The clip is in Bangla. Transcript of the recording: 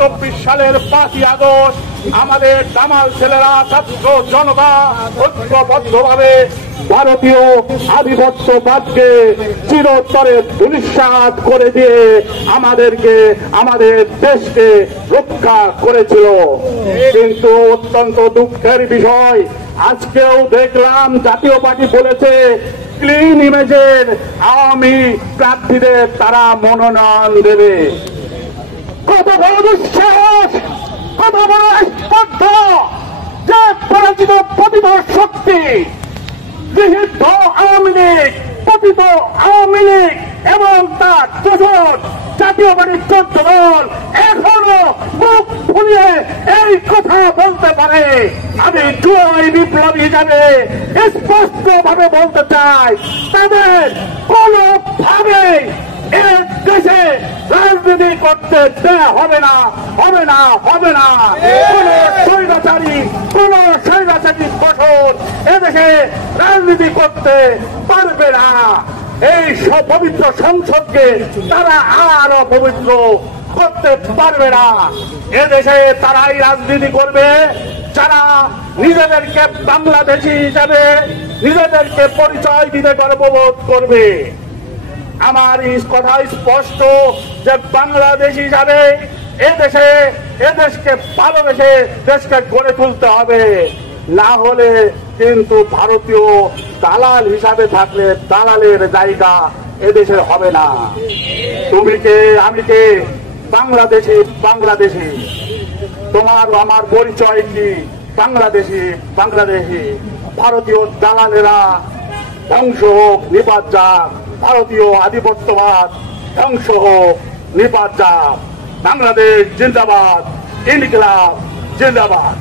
24 সালের 5ই আগস্ট আমাদের দামাল ছেলেরা ছাত্র জনতা ঐক্যবদ্ধভাবে ভারতীয় আধিপত্যবাদকে চিরতরে ধূলিসাৎ করে দিয়ে আমাদেরকে আমাদের দেশকে রক্ষা করেছিল। কিন্তু অত্যন্ত দুঃখের বিষয়, আজকেও দেখলাম জাতীয় পার্টি বলেছে ক্লিন ইমেজের আওয়ামী প্রার্থীদের তারা মনোনয়ন দেবে। কত বড় দুঃসাহস, কত বড় স্পর্ধা যে পরাজিত পতিত শক্তি গৃহীত আওয়ামী লীগ, পতিত আওয়ামী লীগ এবং তার দোসর জাতীয় পার্টির 14 দল এখনো মুখ ফুলিয়ে এই কথা বলতে পারে। আমি জুলাই বিপ্লবী হিসাবে স্পষ্ট ভাবে বলতে চাই, তাদের কোনোভাবে এই দেশে রাজনীতি করতে দেয়া হবে না, হবে না, হবে না। কোন স্বৈরাচারী বছর এদেশে রাজনীতি করতে পারবে না। এই সব পবিত্র সংসদকে তারা আরো পবিত্র করতে পারবে না। এদেশে তারাই রাজনীতি করবে যারা নিজেদেরকে বাংলাদেশী হিসাবে নিজেদেরকে পরিচয় দিতে গর্ববোধ করবে। আমার কথা স্পষ্ট যে বাংলাদেশ হিসাবে এদেশকে ভালোবেসে দেশকে গড়ে তুলতে হবে, না হলে কিন্তু ভারতীয় দালাল হিসাবে থাকলে দালালের জায়গা এদেশে হবে না। তুমি কে, আমি কে, বাংলাদেশি বাংলাদেশি, তোমার আমার পরিচয় কি? বাংলাদেশি বাংলাদেশি। ভারতীয় দালালেরা ধ্বংস হোক, নিপাত যাক। ভারতীয় আধিপত্যবাদ ধ্বংস হোক, নিপাত যাক। বাংলাদেশ জিন্দাবাদ, ইনকিলাব জিন্দাবাদ।